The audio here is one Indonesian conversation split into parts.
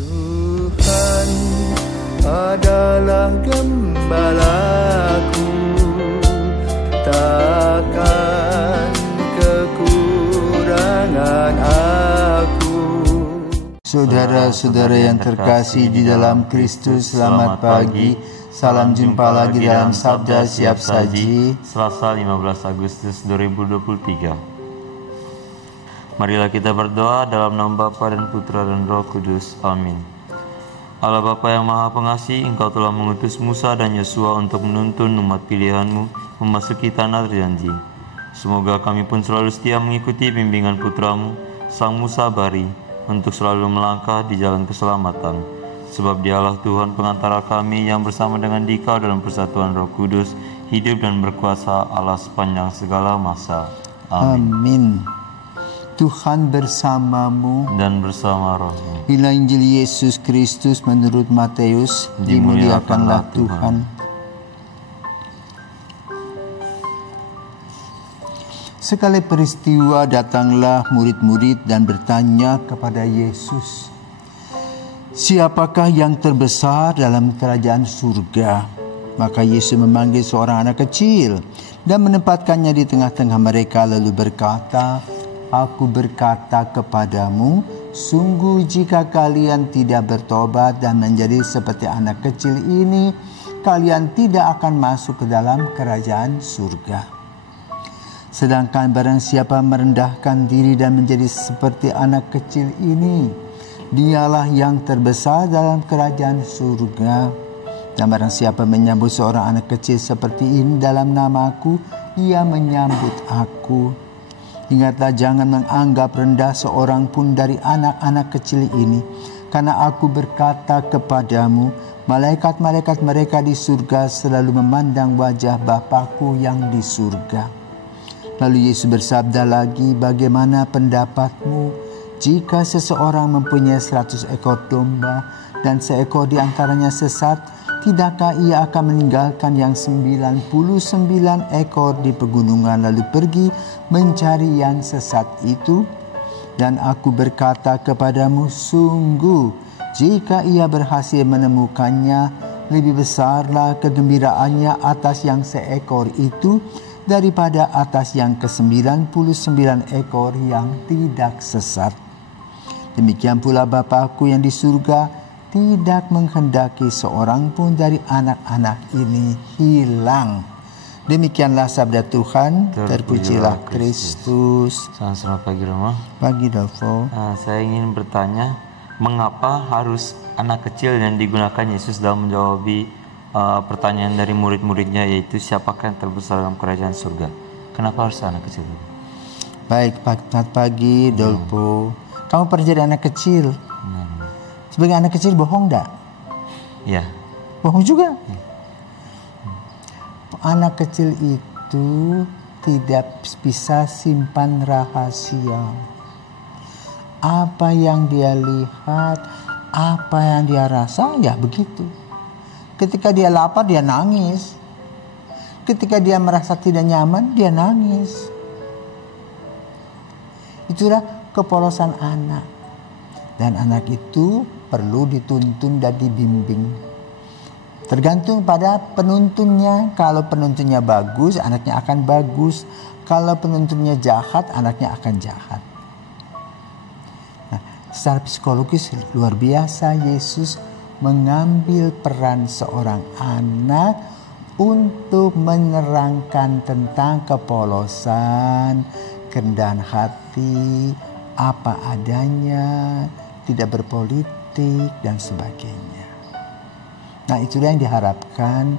Tuhan adalah gembalaku, takkan kekurangan aku. Saudara-saudara yang terkasih di dalam Kristus, selamat pagi. Salam jumpa lagi dalam Sabda Siap Saji, Selasa 15 Agustus 2023. Marilah kita berdoa dalam nama Bapa dan Putra dan Roh Kudus. Amin. Allah Bapa yang Maha Pengasih, Engkau telah mengutus Musa dan Yosua untuk menuntun umat pilihan-Mu memasuki tanah janji. Semoga kami pun selalu setia mengikuti bimbingan Putra-Mu, Sang Musa Bari, untuk selalu melangkah di jalan keselamatan. Sebab Dialah Tuhan pengantara kami yang bersama dengan Dikau dalam persatuan Roh Kudus, hidup dan berkuasa Allah sepanjang segala masa. Amin. Amin. Tuhan bersamamu Dan bersama rohmu. Inilah Injil Yesus Kristus menurut Matius. Dimuliakanlah Tuhan. Sekali peristiwa datanglah murid-murid dan bertanya kepada Yesus, "Siapakah yang terbesar dalam kerajaan surga?" Maka Yesus memanggil seorang anak kecil dan menempatkannya di tengah-tengah mereka, lalu berkata, "Aku berkata kepadamu, sungguh jika kalian tidak bertobat dan menjadi seperti anak kecil ini, kalian tidak akan masuk ke dalam kerajaan surga. Sedangkan barang siapa merendahkan diri dan menjadi seperti anak kecil ini, dialah yang terbesar dalam kerajaan surga. Dan barang siapa menyambut seorang anak kecil seperti ini dalam nama-Ku, ia menyambut Aku. Ingatlah, jangan menganggap rendah seorang pun dari anak-anak kecil ini. Karena Aku berkata kepadamu, malaikat-malaikat mereka di surga selalu memandang wajah Bapa-Ku yang di surga." Lalu Yesus bersabda lagi, "Bagaimana pendapatmu jika seseorang mempunyai 100 ekor domba dan seekor di antaranya sesat? Tidakkah ia akan meninggalkan yang 99 ekor di pegunungan lalu pergi mencari yang sesat itu? Dan Aku berkata kepadamu, sungguh jika ia berhasil menemukannya, lebih besarlah kegembiraannya atas yang seekor itu daripada atas yang ke-99 ekor yang tidak sesat. Demikian pula Bapa-Ku yang di surga tidak menghendaki seorang pun dari anak-anak ini hilang." Demikianlah sabda Tuhan. Terpujilah Kristus. Selamat pagi Roma. Pagi Dalvo. Saya ingin bertanya, mengapa harus anak kecil yang digunakan Yesus dalam menjawab pertanyaan dari murid-muridnya, yaitu siapakah yang terbesar dalam kerajaan surga? Kenapa harus anak kecil? Baik, selamat pagi Dolpo. Kamu pernah jadi anak kecil? Sebagai anak kecil bohong enggak? Ya. Bohong juga. Anak kecil itu tidak bisa simpan rahasia. Apa yang dia lihat, apa yang dia rasa, ya begitu. Ketika dia lapar, dia nangis. Ketika dia merasa tidak nyaman, dia nangis. Itulah kepolosan anak. Dan anak itu perlu dituntun dan dibimbing. Tergantung pada penuntunnya. Kalau penuntunnya bagus, anaknya akan bagus. Kalau penuntunnya jahat, anaknya akan jahat. Nah, secara psikologis luar biasa Yesus mengambil peran seorang anak untuk menerangkan tentang kepolosan, kerendahan hati, apa adanya, tidak berpolitik dan sebagainya. Nah, itulah yang diharapkan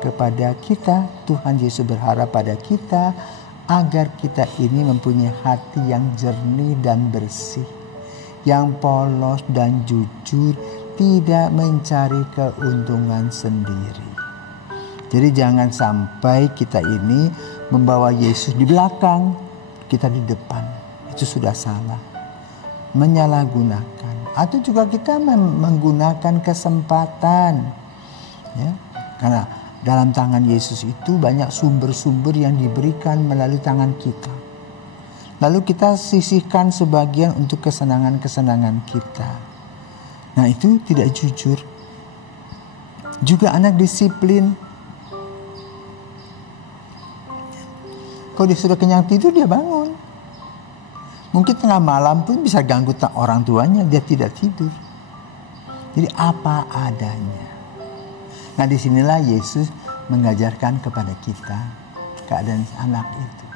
kepada kita. Tuhan Yesus berharap pada kita agar kita ini mempunyai hati yang jernih dan bersih, yang polos dan jujur, tidak mencari keuntungan sendiri. Jadi jangan sampai kita ini membawa Yesus di belakang, kita di depan. Itu sudah salah. Menyalahgunakan. Atau juga kita menggunakan kesempatan. Ya, karena dalam tangan Yesus itu banyak sumber-sumber yang diberikan melalui tangan kita. Lalu kita sisihkan sebagian untuk kesenangan-kesenangan kita. Nah, itu tidak jujur. Juga anak disiplin. Kalau dia sudah kenyang tidur, dia bangun. Mungkin tengah malam pun bisa ganggu orang tuanya, dia tidak tidur. Jadi apa adanya. Nah, disinilah Yesus mengajarkan kepada kita keadaan anak itu.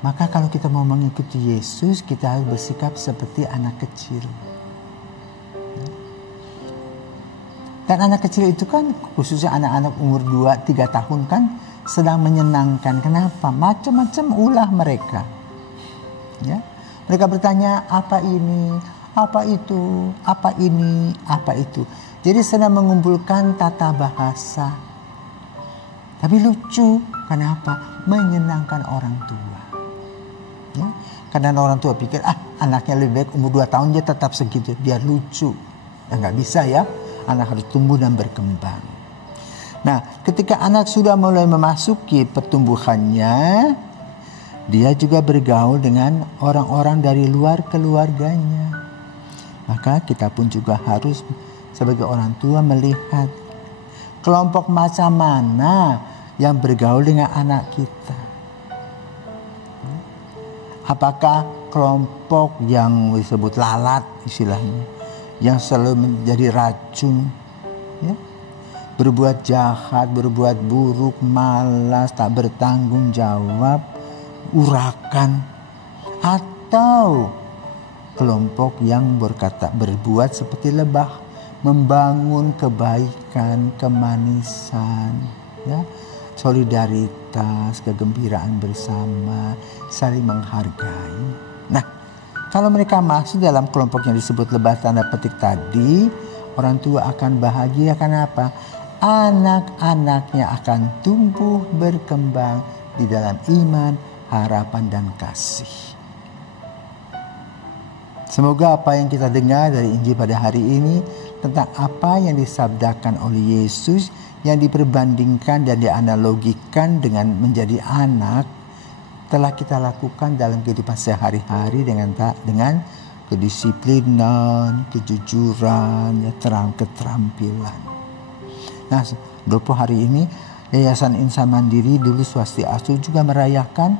Maka kalau kita mau mengikuti Yesus, kita harus bersikap seperti anak kecil. Dan anak kecil itu kan, khususnya anak-anak umur 2-3 tahun kan, sedang menyenangkan. Kenapa? Macam-macam ulah mereka. Ya, mereka bertanya, apa ini, apa itu, apa ini, apa itu. Jadi sedang mengumpulkan tata bahasa. Tapi lucu, kenapa? Menyenangkan orang tua. Ya, karena orang tua pikir, anaknya lebih baik umur 2 tahun dia tetap segitu, biar lucu. Ya, nggak bisa ya, anak harus tumbuh dan berkembang. Nah, ketika anak sudah mulai memasuki pertumbuhannya, dia juga bergaul dengan orang-orang dari luar keluarganya. Maka kita pun juga harus sebagai orang tua melihat kelompok macam mana yang bergaul dengan anak kita. Apakah kelompok yang disebut lalat istilahnya, yang selalu menjadi racun, ya? Berbuat jahat, berbuat buruk, malas, tak bertanggung jawab, urakan, atau kelompok yang berbuat seperti lebah, membangun kebaikan, kemanisan, ya, solidaritas, kegembiraan bersama, saling menghargai. Nah, kalau mereka masuk dalam kelompok yang disebut lebah tanda petik tadi, orang tua akan bahagia karena apa? Anak-anaknya akan tumbuh berkembang di dalam iman, harapan, dan kasih. Semoga apa yang kita dengar dari Injil pada hari ini tentang apa yang disabdakan oleh Yesus, yang diperbandingkan dan dianalogikan dengan menjadi anak, telah kita lakukan dalam kehidupan sehari-hari dengan kedisiplinan, kejujuran, ya, keterampilan. Nah, 20 hari ini Yayasan Insan Mandiri dulu Swastiastu juga merayakan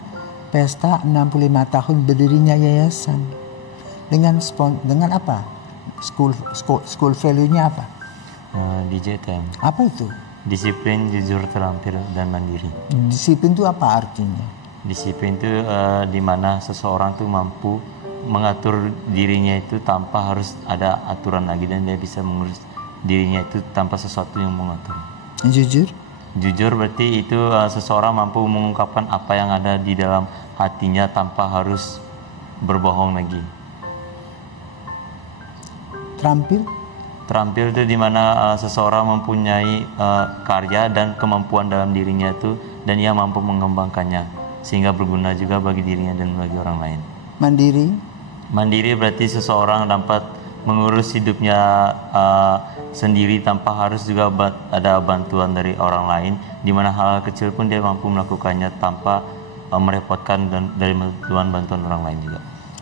pesta 65 tahun berdirinya yayasan. Dengan apa? School value-nya apa? DJTM. Apa itu? Disiplin, jujur, terampil, dan mandiri. Disiplin itu apa artinya? Disiplin itu di mana seseorang tuh mampu mengatur dirinya itu tanpa harus ada aturan lagi, dan dia bisa mengurus dirinya itu tanpa sesuatu yang mengatur. Jujur? Jujur berarti itu seseorang mampu mengungkapkan apa yang ada di dalam hatinya tanpa harus berbohong lagi. Terampil? Terampil itu di mana seseorang mempunyai karya dan kemampuan dalam dirinya itu, dan ia mampu mengembangkannya sehingga berguna juga bagi dirinya dan bagi orang lain. Mandiri? Mandiri berarti seseorang dapat mengurus hidupnya sendiri tanpa harus juga ada bantuan dari orang lain, di mana hal kecil pun dia mampu melakukannya tanpa merepotkan dan dari bantuan orang lain juga.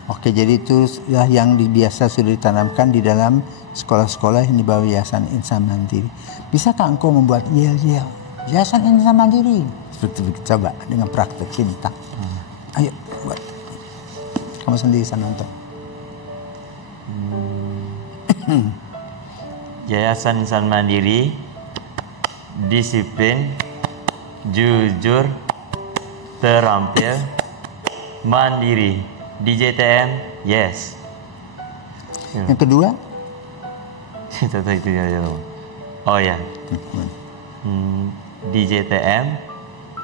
Oke, jadi itu yang biasa sudah ditanamkan di dalam sekolah-sekolah yang dibawa Yayasan Insan Mandiri. Bisakah engkau membuat yel-yel Yayasan Insan Mandiri? Seperti itu, coba dengan praktek cinta. Ayo buat. Kamu sendiri sana nonton. Yayasan Insan Mandiri, disiplin, jujur, terampil, mandiri. DJTM, yes. Yang kedua? Itu ya. Oh ya. DJTM,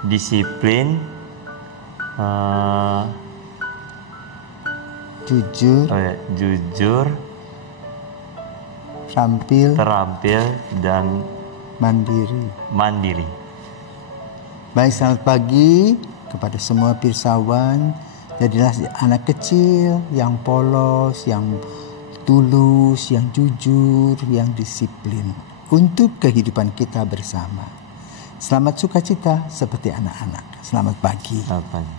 disiplin, jujur. Oh ya, jujur, terampil, dan mandiri. Baik, selamat pagi kepada semua pirsawan. Jadilah anak kecil yang polos, yang tulus, yang jujur, yang disiplin untuk kehidupan kita bersama. Selamat sukacita seperti anak-anak. Selamat pagi. Selamat pagi.